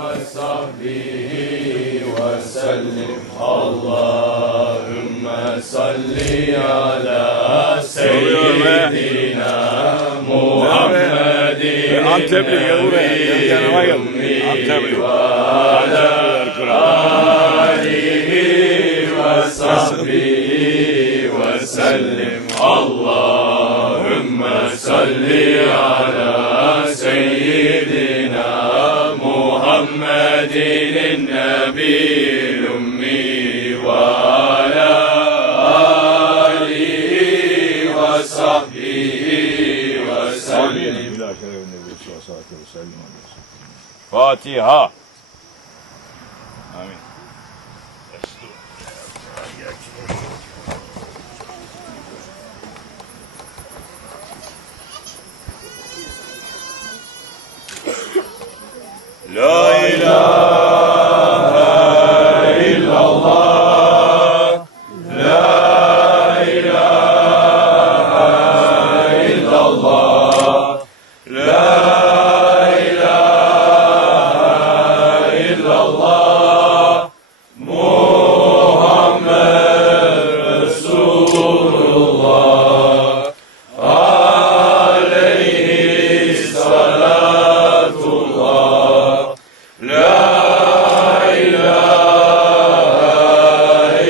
وصحبه وسلم اللهم صل على سيدنا محمد النبي وعلى آله وصحبه وسلم اللهم صل على سيدنا محمد النبي الأمي وعلى آله وصحبه وسلم. Fatiha. Amin. La ilahe illallah, la ilahe illallah, la ilahe illallah, Muhammed Resulullah, aleyhi salatullah. La ilahe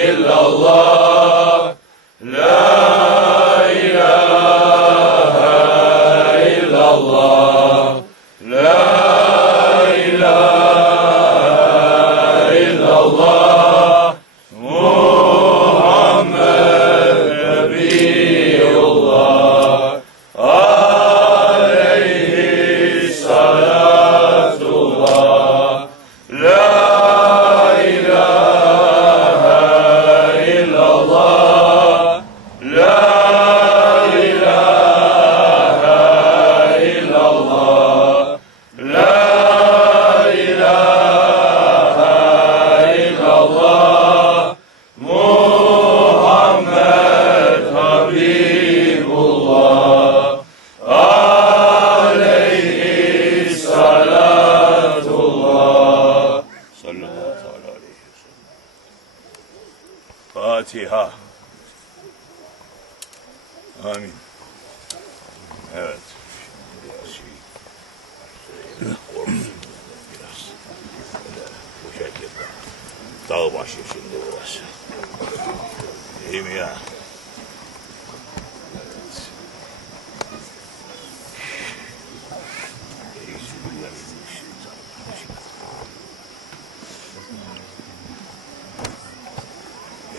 illallah, la ilahe illallah, la ilahe illallah, Muhammed Nebiullah, aleyhi salatullah. La ilahe illallah, la ilahe illallah, la ilahe illallah, Muhammed Habibullah, aleyhi salatullah. Sallallahu aleyhi ve sellem. Fatiha. Amin. Evet. Biraz bu şekilde. Dağ başı şimdi burası. İyi mi ya?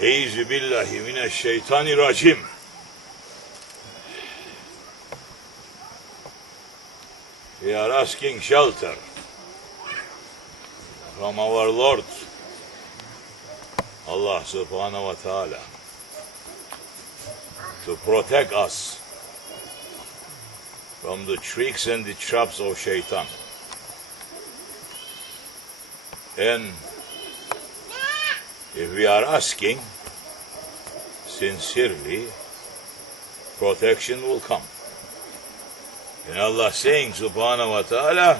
Eyzu billahi mineşşeytanirracim. We are asking shelter from our Lord, Allah subhanahu wa ta'ala, to protect us from the tricks and the traps of shaitan. And if we are asking sincerely, protection will come. And Allah saying, subhanahu wa ta'ala,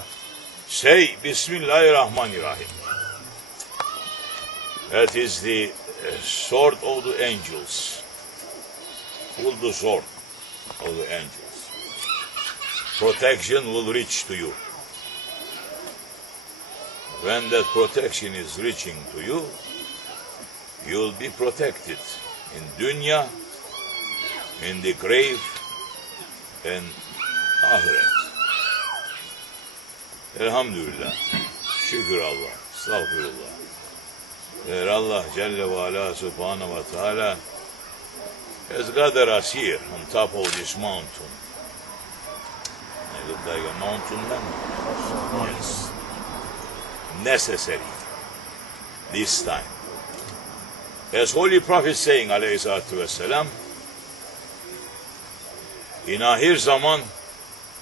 say, Bismillahirrahmanirrahim. That is the sword of the angels. Pull the sword of the angels. Protection will reach to you. When that protection is reaching to you, you will be protected in dunya, in the grave, and ahiret. Elhamdülillah. Şükür Allah. Estağfurullah. That Allah Jalla wa Ala subhanahu wa ta'ala has gathered us here on top of this mountain. It looks like a mountain man. Yes. Necessary. This time. As Holy Prophet saying, alayhi salatu vesselam, in ahir zaman,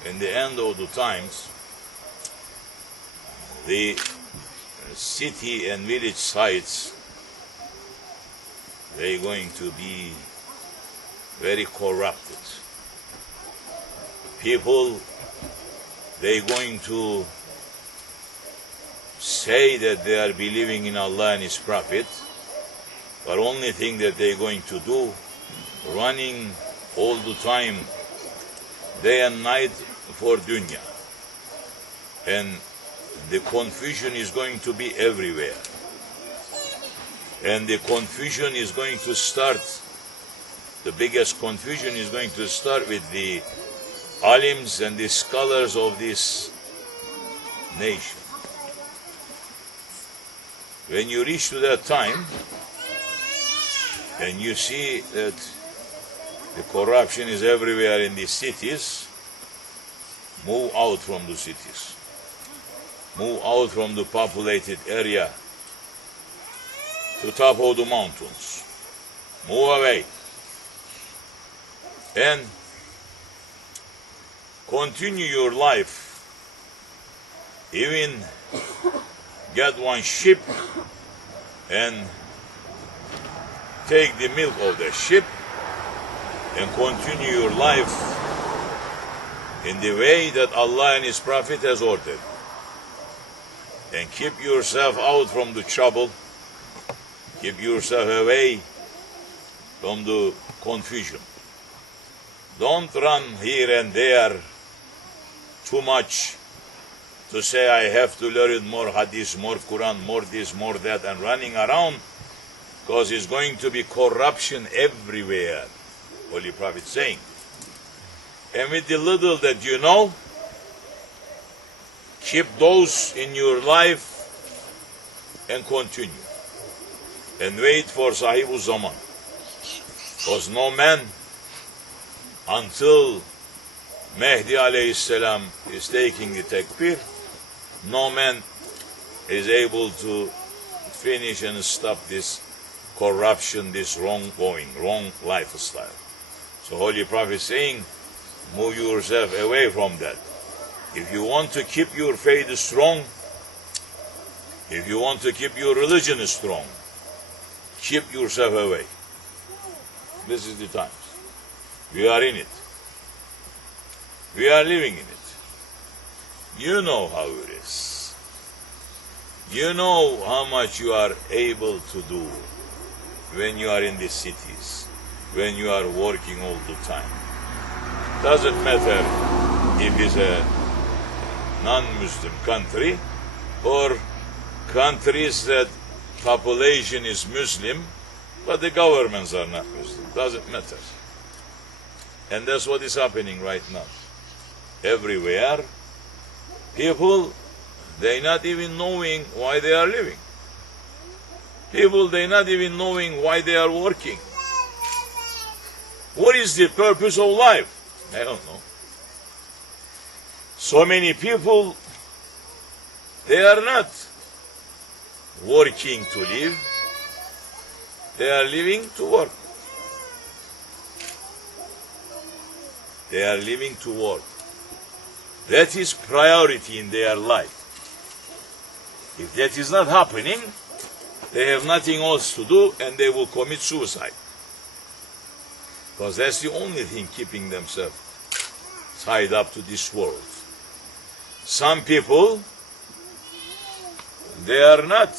in the end of the times, the city and village sites, they're going to be very corrupted. People, they're going to say that they are believing in Allah and His Prophet, but only thing that they're going to do, running all the time, day and night for dunya. And the confusion is going to be everywhere. And the confusion is going to start, the biggest confusion is going to start with the alims and the scholars of this nation. When you reach to that time, and you see that the corruption is everywhere in the cities, move out from the cities. Move out from the populated area to top of the mountains. Move away. And continue your life. Even get one ship and take the milk of the ship and continue your life in the way that Allah and His Prophet has ordered. And keep yourself out from the trouble. Keep yourself away from the confusion. Don't run here and there too much to say I have to learn more hadith, more Quran, more this, more that, and running around, because it's going to be corruption everywhere. Holy Prophet saying. And with the little that you know, keep those in your life and continue. And wait for Sahibul Zaman. Because no man, until Mehdi alayhi salam is taking the takbir, no man is able to finish and stop this corruption, this wrong going, wrong lifestyle. So Holy Prophet saying, move yourself away from that. If you want to keep your faith strong, if you want to keep your religion strong, keep yourself away. This is the time. We are in it. We are living in it. You know how it is. You know how much you are able to do when you are in the cities, when you are working all the time. Doesn't matter if it's a non-Muslim country or countries that population is Muslim, but the governments are not Muslim. Doesn't matter. And that's what is happening right now. Everywhere, people, they not even knowing why they are living. People, they not even knowing why they are working. What is the purpose of life? I don't know. So many people, they are not working to live. They are living to work. They are living to work. That is priority in their life. If that is not happening, they have nothing else to do and they will commit suicide. Because that's the only thing keeping themselves tied up to this world. Some people, they are not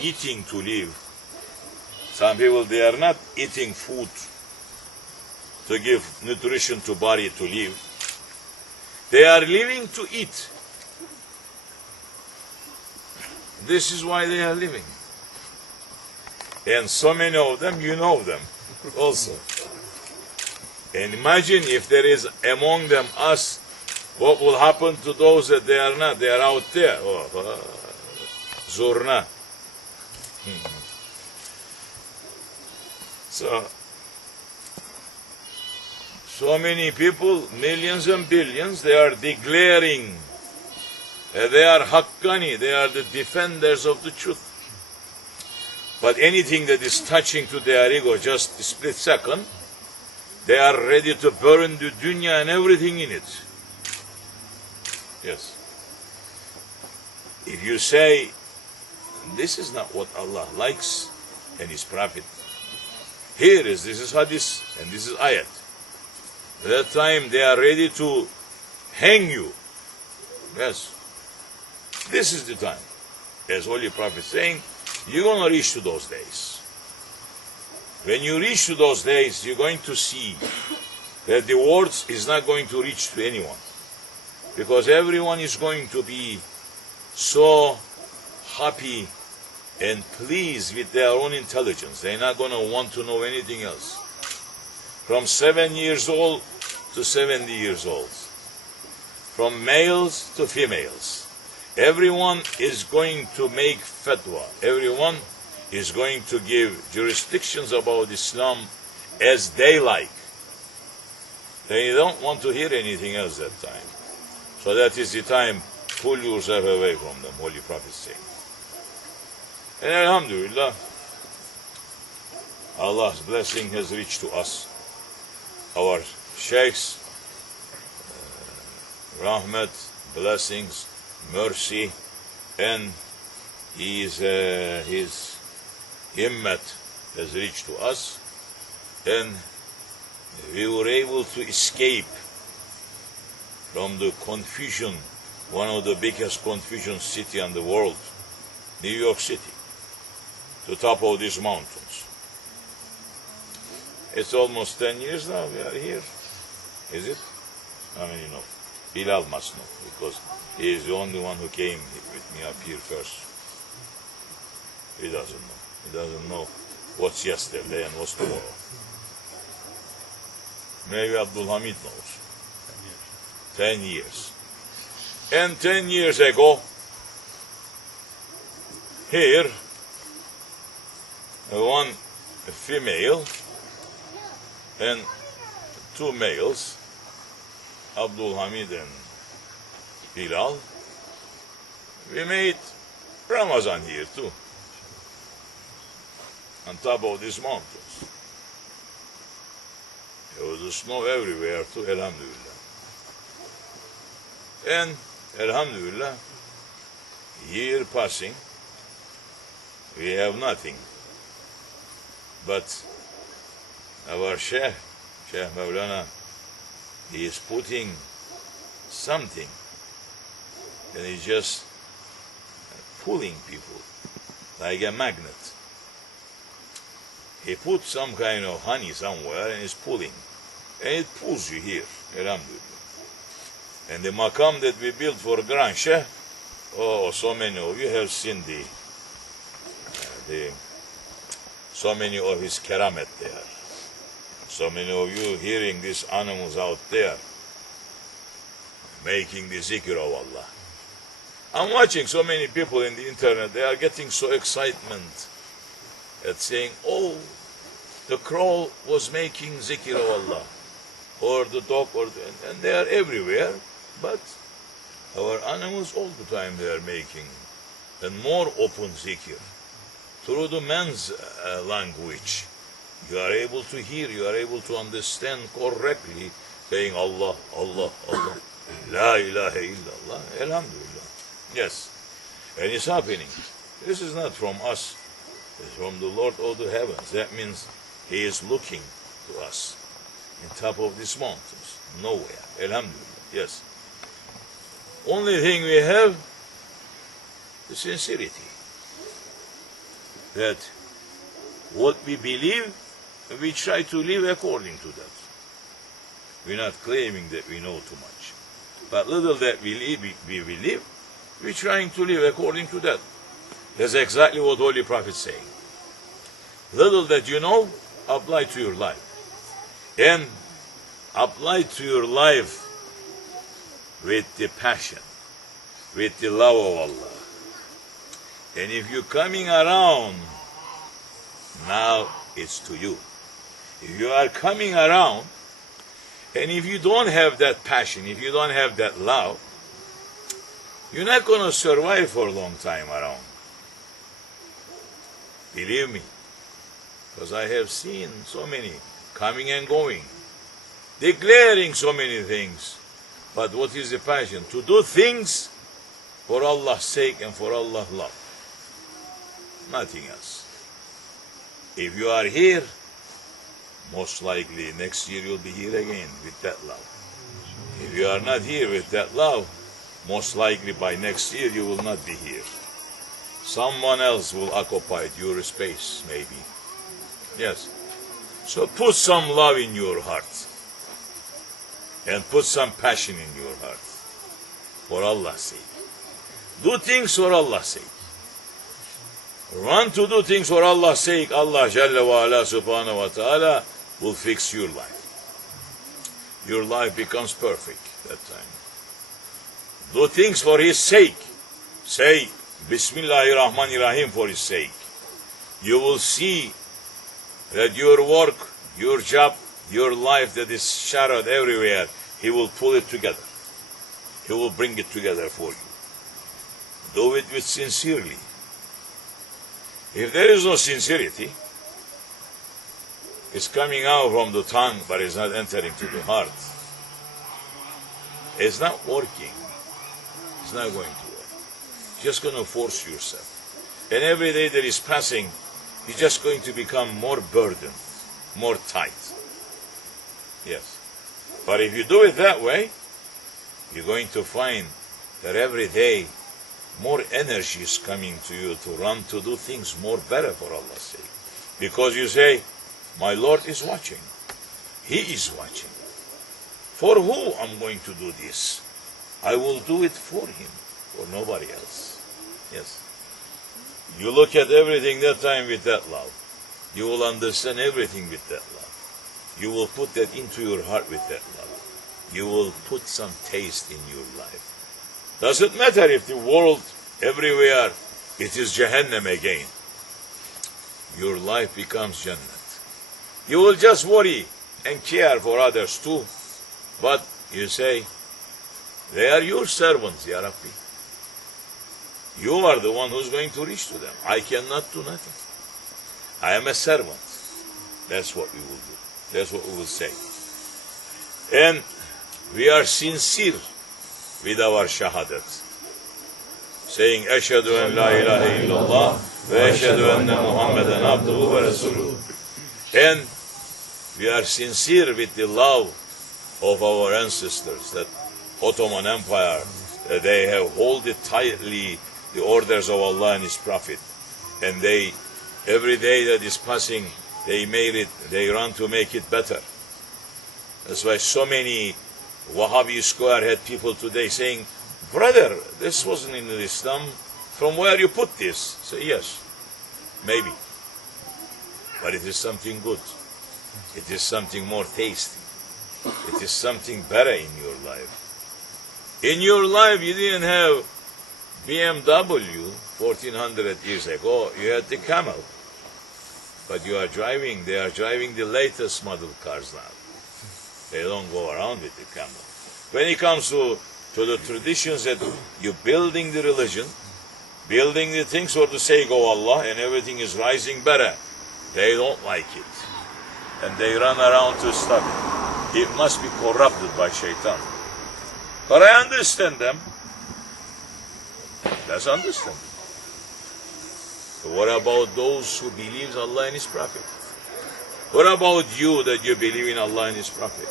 eating to live. Some people, they are not eating food to give nutrition to body to live. They are living to eat. This is why they are living. And so many of them, you know them also. And imagine if there is among them us, what will happen to those that they are not? They are out there. Oh, Zurna. So many people, millions and billions, they are declaring they are Hakkani, they are the defenders of the truth. But anything that is touching to their ego, just a split second, they are ready to burn the dunya and everything in it. Yes. If you say, this is not what Allah likes and His Prophet, this is hadith and this is ayat. At that time they are ready to hang you. Yes. This is the time. as Holy Prophet saying, you're going to reach to those days. When you reach to those days, you're going to see that the words is not going to reach to anyone. Because everyone is going to be so happy and pleased with their own intelligence. They're not going to want to know anything else. From 7 years old to 70 years old. From males to females. Everyone is going to make fatwa. Everyone is going to give jurisdictions about Islam as they like. They don't want to hear anything else that time. So that is the time, pull yourself away from them, Holy Prophet saying. And Alhamdulillah, Allah's blessing has reached to us. Our Sheikh's rahmat, blessings, mercy, and his himmat has reached to us, and we were able to escape from the confusion, one of the biggest confusion city in the world, New York City, to top of these mountains. It's almost 10 years now we are here. Is it? How many know? Bilal must know, because he is the only one who came with me up here first. He doesn't know. He doesn't know what's yesterday and what's tomorrow. Maybe Abdul Hamid knows. 10 years. And 10 years ago, here, one female and two males, Abdul Hamid and Bilal, we made Ramadan here too, on top of these mountains. There was snow everywhere too, Alhamdulillah. And Alhamdulillah, year passing, we have nothing. But our Shaykh Maulana, he is putting something, and he's just pulling people like a magnet. He put some kind of honey somewhere and is pulling, and it pulls you here, Alhamdulillah. And the maqam that we built for Grand Sheikh, oh, so many of you have seen so many of his keramet there. So many of you hearing these animals out there making the zikr of Allah. I'm watching so many people in the internet, they are getting so excitement at saying, oh, the crow was making zikr of Allah, or the dog, and they are everywhere, but our animals all the time they are making and more open zikr. Through the man's language, you are able to hear, you are able to understand correctly, saying Allah, Allah, Allah, La ilaha illallah, Alhamdulillah. Yes, and it's happening. This is not from us, it's from the Lord of the heavens. That means He is looking to us in top of these mountains, nowhere, Alhamdulillah, yes. Only thing we have is sincerity. That what we believe, we try to live according to that. We're not claiming that we know too much. But little that we believe, we're trying to live according to that. That's exactly what Holy Prophet is saying. Little that you know, apply to your life. And apply to your life with the passion, with the love of Allah. And if you're coming around, now it's to you. If you are coming around, and if you don't have that passion, if you don't have that love, you're not going to survive for a long time around. Believe me, because I have seen so many coming and going, declaring so many things. But what is the passion? To do things for Allah's sake and for Allah's love. Nothing else. If you are here, most likely next year you'll be here again with that love. If you are not here with that love, most likely by next year you will not be here. someone else will occupy your space, maybe. Yes. So put some love in your heart. And put some passion in your heart. For Allah's sake. Do things for Allah's sake. Run to do things for Allah's sake. Allah Jalla wa Ala Subhanahu wa Ta'ala will fix your life. Your life becomes perfect that time. Do things for His sake. Say Bismillahirrahmanirrahim for His sake. You will see that your work, your job, your life that is shattered everywhere, He will pull it together. He will bring it together for you. Do it with sincerely. If there is no sincerity, it's coming out from the tongue, but it's not entering to the heart. It's not working. It's not going to work. You're just going to force yourself. And every day that is passing, you're just going to become more burdened, more tight. Yes. But if you do it that way, you're going to find that every day more energy is coming to you to run to do things more better for Allah's sake. Because you say, my Lord is watching. He is watching. For who I'm going to do this? I will do it for Him, for nobody else. Yes. You look at everything that time with that love. You will understand everything with that love. You will put that into your heart with that love. You will put some taste in your life. Doesn't matter if the world everywhere it is Jahannam again. Your life becomes Jannat. You will just worry and care for others too. But you say, they are your servants, Ya Rabbi. You are the one who's going to reach to them. I cannot do nothing. I am a servant. That's what we will do. That's what we will say. And we are sincere with our shahadat. Saying, Eşhedü en la ilahe illallah ve eşhedü enne Muhammeden abduhu ve resuluhu. And we are sincere with the love of our ancestors, that Ottoman Empire, that they have hold it tightly, the orders of Allah and His Prophet. And they, every day that is passing, they run to make it better. That's why so many Wahhabi square-head people today saying, brother, this wasn't in Islam. From where you put this? Say, yes, maybe. But it is something good. It is something more tasty. It is something better in your life. In your life, you didn't have BMW 1400 years ago. You had the camel. But they are driving the latest model cars now. They don't go around with the camel. When it comes to the traditions that you're building the religion, building the things for the sake of Allah, and everything is rising better, they don't like it. And they run around to stop it. It must be corrupted by shaitan. But I understand them. Let's understand them. But what about those who believe Allah and His Prophet? What about you that you believe in Allah and His Prophet?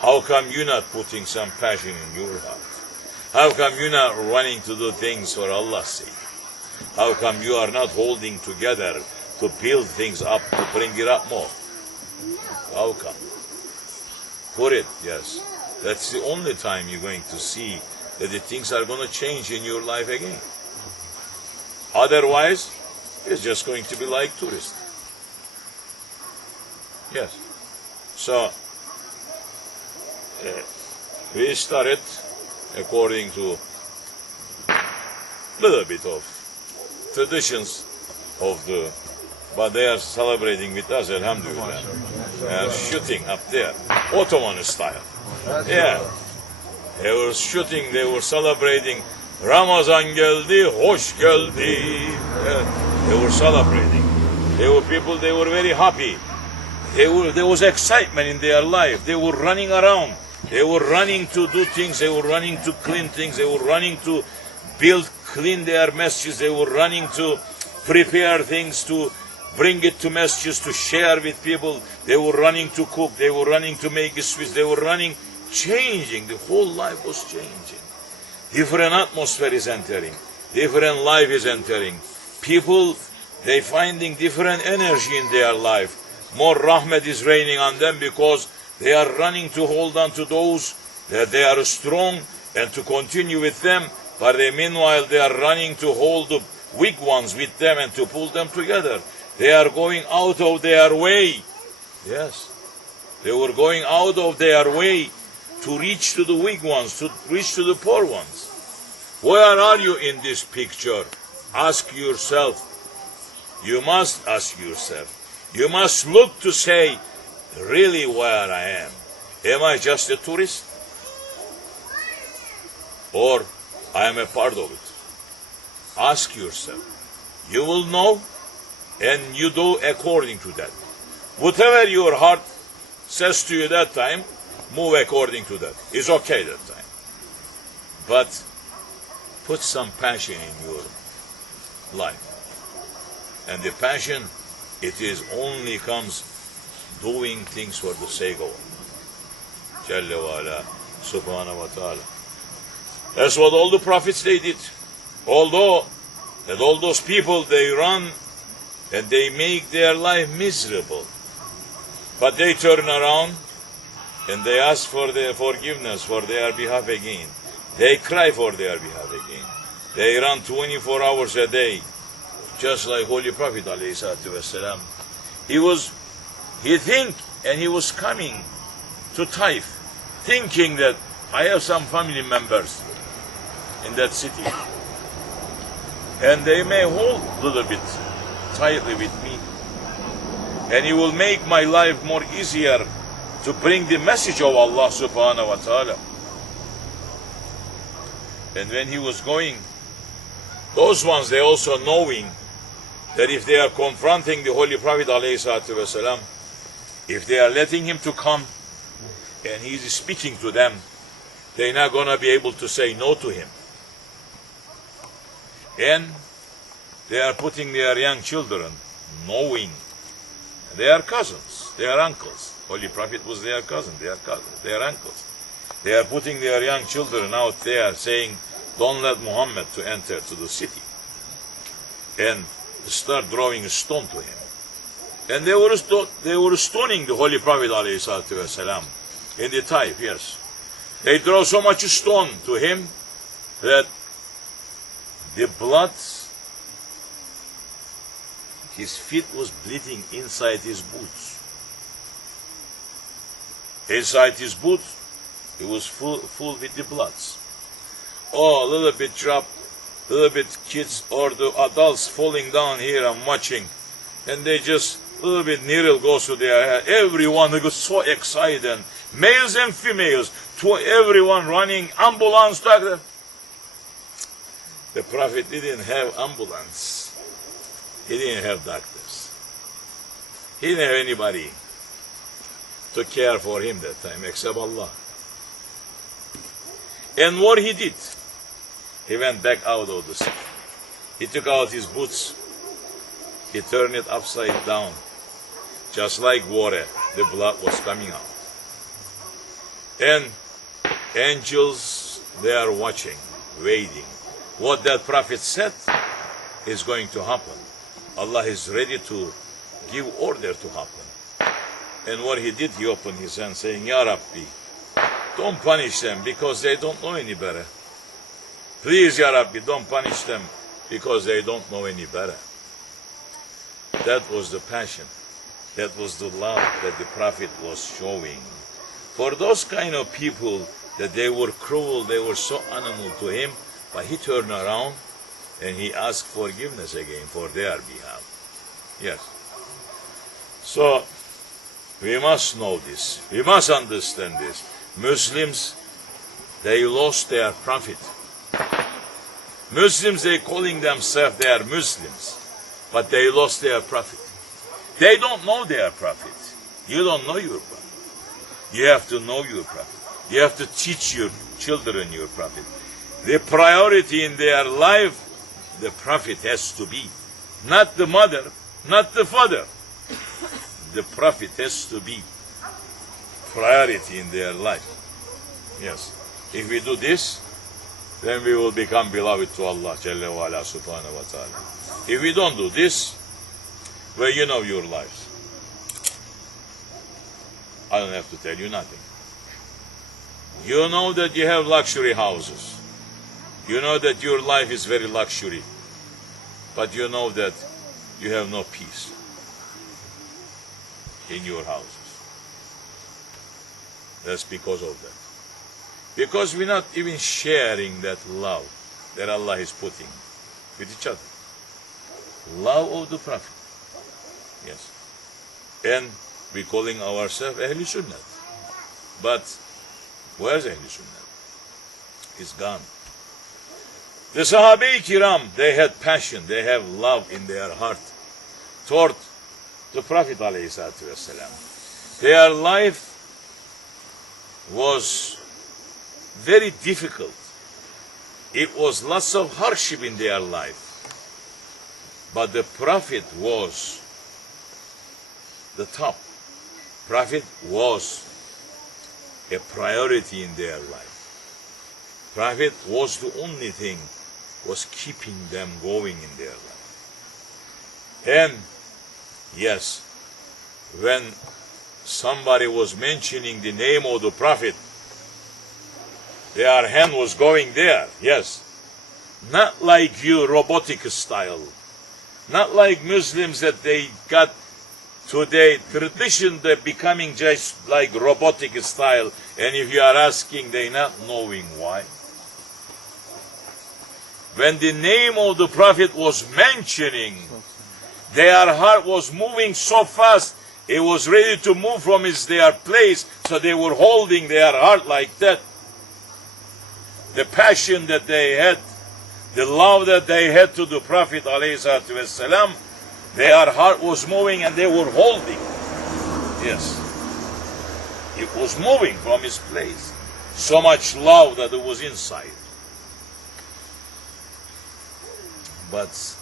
How come you're not putting some passion in your heart? How come you're not running to do things for Allah's sake? How come you are not holding together to build things up, to bring it up more? How come? Put it, yes. That's the only time you're going to see that the things are going to change in your life again. Otherwise, it's just going to be like tourists. Yes. So, we started according to little bit of traditions of the, but they are celebrating with us, alhamdulillah. They are shooting up there, Ottoman style. Yeah. They were shooting, they were celebrating, Ramazan geldi, hoş geldi. Yeah. They were celebrating. They were people, they were very happy. There was excitement in their life. They were running around. They were running to do things. They were running to clean things. They were running to clean their masjids. They were running to prepare things, to bring it to masjids, to share with people. They were running to cook. They were running to make sweets. They were running, changing. The whole life was changing. Different atmosphere is entering. different life is entering. People, they finding different energy in their life. More rahmat is raining on them because they are running to hold on to those that they are strong and to continue with them. But meanwhile, they are running to hold the weak ones with them and to pull them together. They are going out of their way. Yes. They were going out of their way to reach to the weak ones, to reach to the poor ones. Where are you in this picture? Ask yourself. You must ask yourself. You must look to say, really where I am. Am I just a tourist? Or I am a part of it? Ask yourself. You will know and you do according to that. Whatever your heart says to you that time, move according to that. It's okay that time. But put some passion in your life. And the passion, it is only comes doing things for the sake of Allah. Jalla wa ala, subhanahu wa ta'ala. That's what all the prophets they did. Although that all those people they run and they make their life miserable. But they turn around and they ask for their forgiveness for their behalf again. They cry for their behalf again. They run 24 hours a day. Just like Holy Prophet ﷺ. He think and he was coming to Taif, thinking that I have some family members in that city. And they may hold a little bit tightly with me. And he will make my life more easier to bring the message of Allah subhanahu wa ta'ala. And when he was going, those ones, they also knowing that if they are confronting the Holy Prophet ﷺ, if they are letting him to come and he is speaking to them, they're not going to be able to say no to him. And they are putting their young children, knowing they are cousins, they are uncles. Holy Prophet was their cousin, they are cousins, they are uncles. They are putting their young children out there saying, don't let Muhammad to enter to the city. And start throwing a stone to him. And they were stoning the Holy Prophet ﷺ in the Taif, yes. They throw so much stone to him that the blood, his feet was bleeding inside his boots. Inside his boot, it was full with the bloods. Oh, a little bit drop, a little bit kids or the adults falling down here and watching. And they just, a little bit needle goes to their head. Everyone got so excited, males and females, to everyone running, ambulance, doctor. The Prophet didn't have ambulance. He didn't have doctors. He didn't have anybody to care for him that time except Allah. And what he did, he went back out of the city. He took out his boots. He turned it upside down. Just like water, the blood was coming out. And angels, they are watching, waiting. What that prophet said is going to happen. Allah is ready to give order to happen. And what he did, he opened his hand saying, Ya Rabbi, don't punish them because they don't know any better. Please, Ya Rabbi, don't punish them because they don't know any better. That was the passion. That was the love that the Prophet was showing. For those kind of people that they were cruel, they were so animal to him, but he turned around and he asked forgiveness again for their behalf. Yes. So, we must know this. We must understand this. Muslims, they lost their prophet. Muslims, they calling themselves they are Muslims, but they lost their prophet. They don't know their prophet. You don't know your prophet. You have to know your prophet. You have to teach your children your prophet. The priority in their life, the prophet has to be. Not the mother, not the father. The prophet has to be priority in their life. Yes. If we do this, then we will become beloved to Allah Jalla wa ala subhanahu wa ta'ala. If we don't do this, well, you know your lives. I don't have to tell you nothing. You know that you have luxury houses. You know that your life is very luxury. But you know that you have no peace in your houses. That's because of that. Because we're not even sharing that love that Allah is putting with each other. Love of the Prophet. Yes. And we're calling ourselves Ahl Sunnah. But where's Ahl Sunnah? It's gone. The Sahabe Kiram, they had passion, they have love in their heart toward the Prophet ﷺ. Their life was very difficult. It was lots of hardship in their life. But the Prophet was the top. Prophet was a priority in their life. Prophet was the only thing was keeping them going in their life. And yes, when somebody was mentioning the name of the Prophet, their hand was going there. Yes. Not like you, robotic style. Not like Muslims that they got today, tradition, they're becoming just like robotic style. And if you are asking, they're not knowing why. When the name of the Prophet was mentioning, their heart was moving so fast, it was ready to move from their place, so they were holding their heart like that. The passion that they had, the love that they had to the Prophet ﷺ, their heart was moving and they were holding. Yes. It was moving from his place. So much love that it was inside. But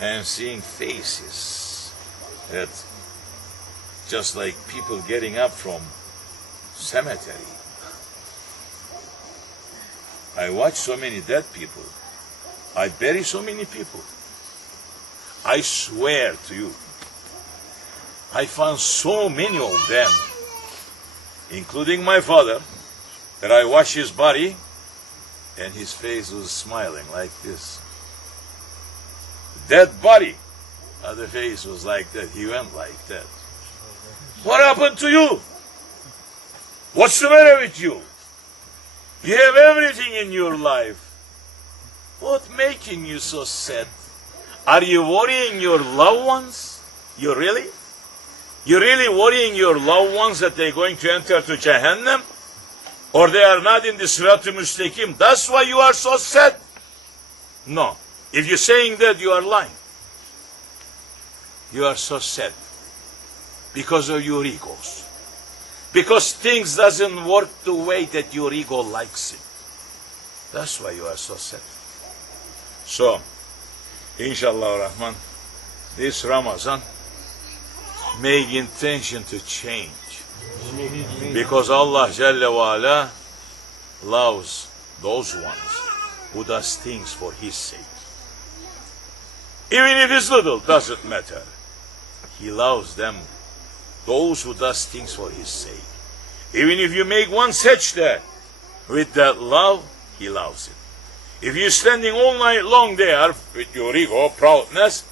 I am seeing faces that just like people getting up from cemetery. I watch so many dead people. I bury so many people. I swear to you, I found so many of them, including my father, that I watched his body and his face was smiling like this. Dead body, the face was like that. He went like that. What happened to you? What's the matter with you? You have everything in your life. What's making you so sad? Are you worrying your loved ones? You really? You really worrying your loved ones that they're going to enter to Jahannam? Or they are not in the Sirat-ı Müstakim? That's why you are so sad? No. If you're saying that, you are lying. You are so sad because of your egos. Because things doesn't work the way that your ego likes it. That's why you are so sad. So, Inshallah Rahman, this Ramadan, make intention to change. Because Allah Jalla wa Ala loves those ones who does things for His sake. Even if it's little, doesn't matter. He loves them, those who does things for His sake. Even if you make one sajda with that love, He loves it. If you're standing all night long there with your ego, proudness,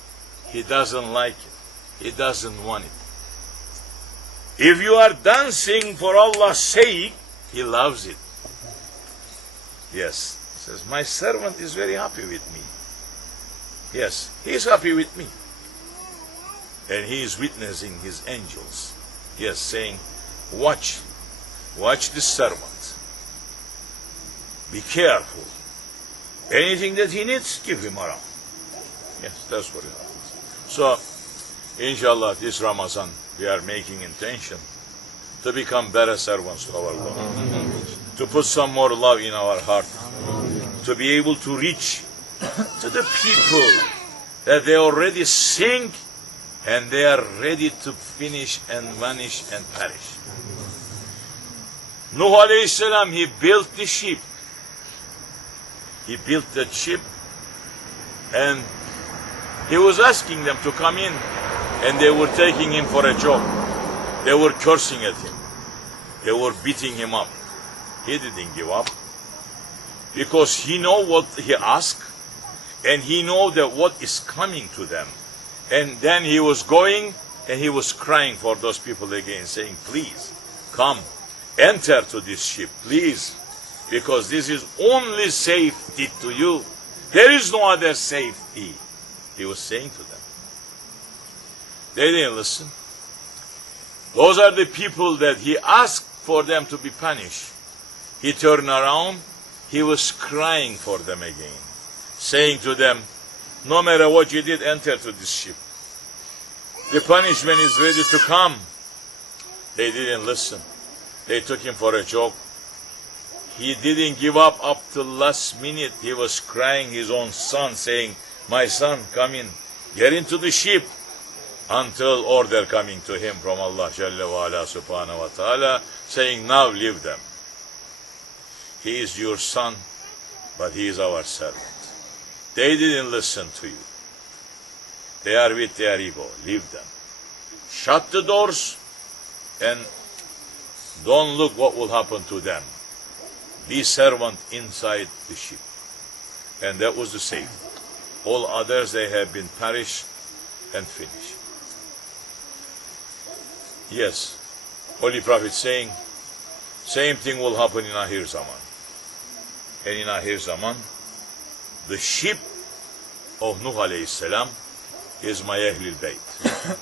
He doesn't like it. He doesn't want it. If you are dancing for Allah's sake, He loves it. Yes. He says, my servant is very happy with me. Yes, He is happy with me. And He is witnessing His angels. Yes, saying, watch this servant. Be careful. Anything that he needs, give him around. Yes, that's what it happens. So, inshallah, this Ramadan, we are making intention to become better servants to our Lord. To put some more love in our heart. To be able to reach to the people that they already sink and they are ready to finish and vanish and perish. Nuh alayhi salam, he built the ship he built that ship, and he was asking them to come in, and they were taking him for a joke. They were cursing at him. They were beating him up. He didn't give up, because he know what he asked, and he know that what is coming to them. And then he was going, and he was crying for those people again, saying, please, come, enter to this ship, please, because this is only safety to you. There is no other safety, he was saying to them. They didn't listen. Those are the people that he asked for them to be punished. He turned around, he was crying for them again, saying to them, no matter what you did, enter to this ship. The punishment is ready to come. They didn't listen. They took him for a joke. He didn't give up till last minute. He was crying his own son, saying, my son, come in, get into the ship, until order coming to him from Allah Jalla wa ala subhanahu wa ta'ala, saying, now leave them. He is your son, but he is our servant. They didn't listen to you. They are with their ego. Leave them. Shut the doors and don't look what will happen to them. Be servant inside the ship. And that was the safety. All others, they have been perished and finished. Yes, Holy Prophet saying, same thing will happen in Akhir Zaman. And in Akhir Zaman, the ship of Nuh alayhi salam is my Ahlul Bayt.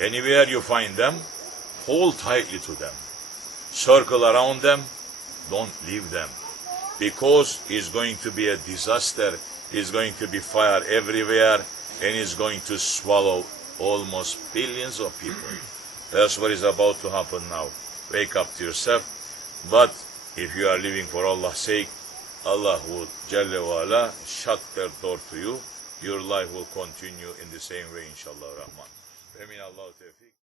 Anywhere you find them, hold tightly to them. Circle around them, don't leave them. Because it's going to be a disaster, it's going to be fire everywhere, and it's going to swallow almost billions of people. That's what is about to happen now. Wake up to yourself. But if you are living for Allah's sake, Allah will Jalla wa ala shut their door to you. Your life will continue in the same way, inshallah rahman. Amin Allah tawfiq.